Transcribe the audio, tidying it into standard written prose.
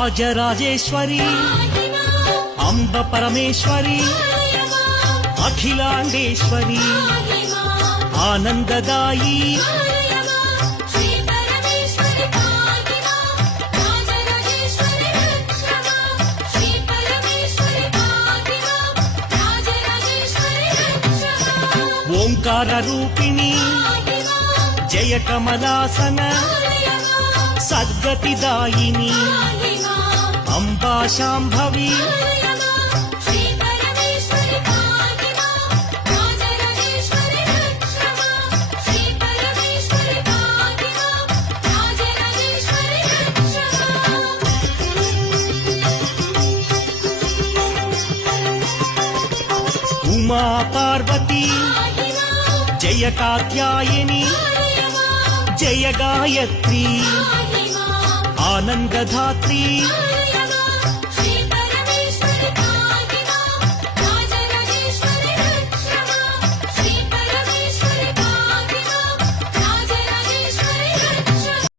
రాజరాజేశ్వరి అంబ పరమేశ్వరి అఖిలాండేశ్వరి ఆనందదాయి ఓంకార రూపిణి జయ కమలాసన సద్గతిదాయిని అంబా శాంభవి ఉమా పార్వతి జయ కాత్యాయని జయ గాయత్రి ఆనందధాత్రి